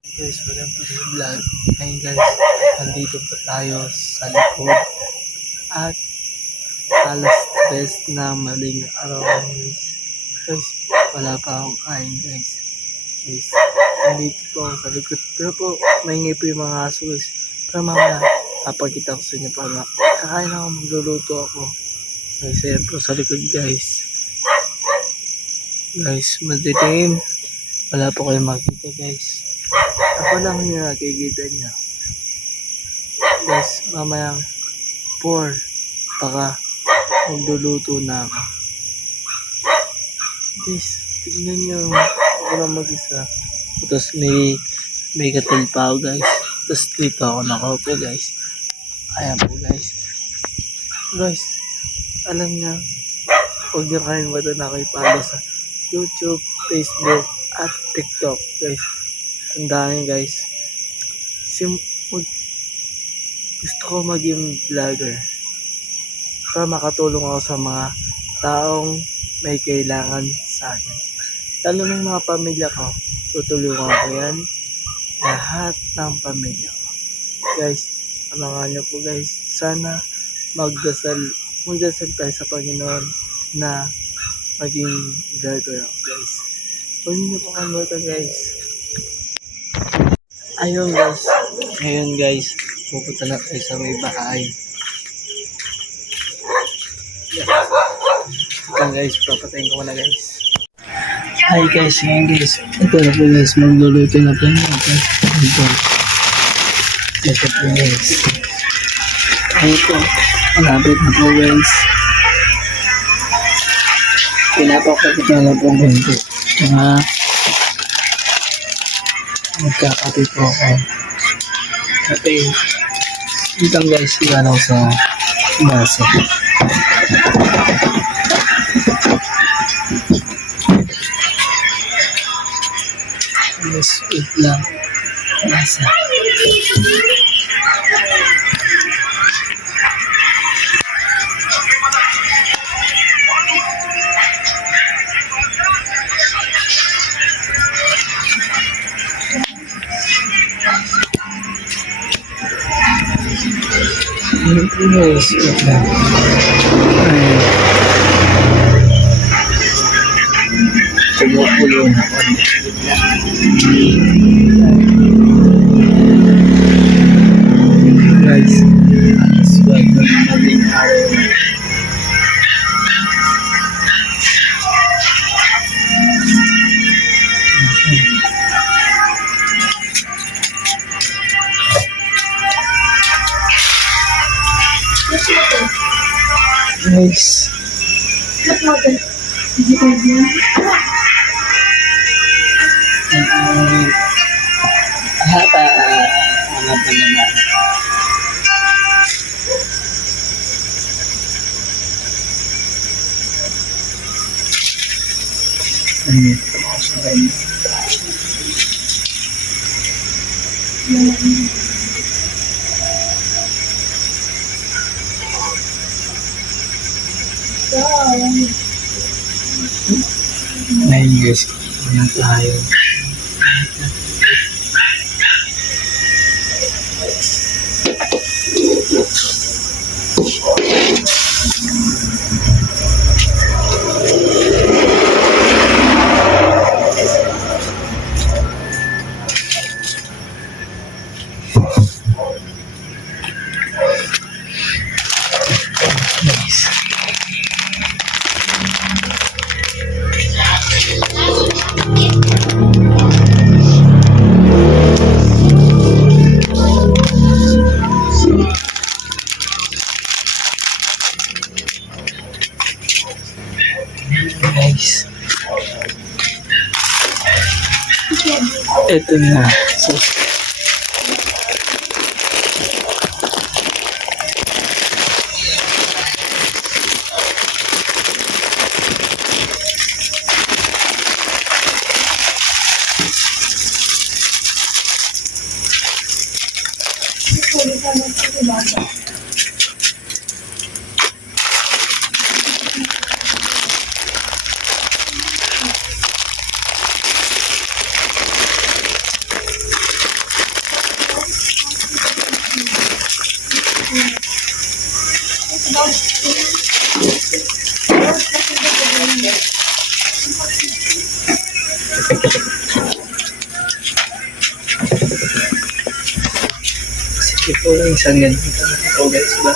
Hey guys, welcome to the vlog. Ngayon guys, nandito po tayo sa likod at alas 3 na maling araw guys. Guys, wala pa akong kain guys. Guys, nandito po ako sa likod. Pero po, maingay po yung mga aso guys. Pero mamaya, papakita ko sa inyo pa nga. Kakain ako, magluluto ako. Guys, ayan po sa likod guys. Guys, madilim. Wala po kayong makita guys. Ako lang yung nakikita niya. Guys, mamayang 4 baka magluluto na ako. Guys, tignan nyo. Ako lang mag-isa. Tapos may katil pa ako guys. Tapos dito ako nakaupo guys. Ayan po guys. Guys, alam niya, huwag niyo kayong wala na kayo follow sa YouTube, Facebook, at TikTok guys. Tandaan nyo guys, gusto ko maging vlogger para makatulong ako sa mga taong may kailangan sa akin. Lalo ng mga pamilya ko, tutulungan ko yan, lahat ng pamilya ko. Guys, abangan nyo po guys, sana magdasal tayo sa Panginoon na maging vlogger ako guys. Huwag niyo po kalimutan guys. Ayun guys, pupunta na tayo sa may bahay. Yes. Ito guys, papatayin ko na guys. Hi guys, ngayon guys. Ito na po guys, magluluto na po na guys. Ito po guys. Ayun po, malapit na po guys. Pinapakapit na po ganito. Magkakape po ako. Kape. Dito guys, ilan ako sa baso. Yes, wait lang. Nasa. Yes, wait lang. Tumukulo na ako. Guys, swag na nating araw. Guys, hata anak pa naman. Ngayon guys, na tayo. Guys, ito na. Sige po, isang ganito po guys ba?